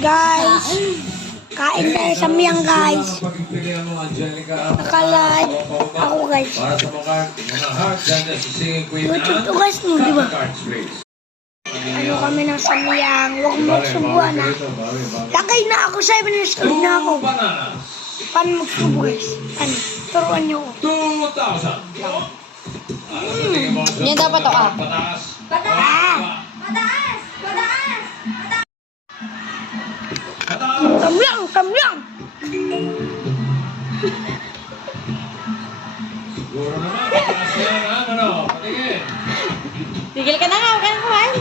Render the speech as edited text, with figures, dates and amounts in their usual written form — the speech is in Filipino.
Guys, kain tayo sa miyang guys. Naka-live ako guys. YouTube to guys mo, di ba? Ano kami ng samiyang, huwag mo magsubuan ha. Lagay na ako, 7 years old na ako. Paano magsubo guys? Ano? Turuan niyo ko. 2,000. Yan dapat o ah. Pataas. Ah! Pataas! Pataas! Samyang! Samyang! Siguro naman, pataas na yan, ano? Patingin. Tigil ka na nga, huwag ka na kumain.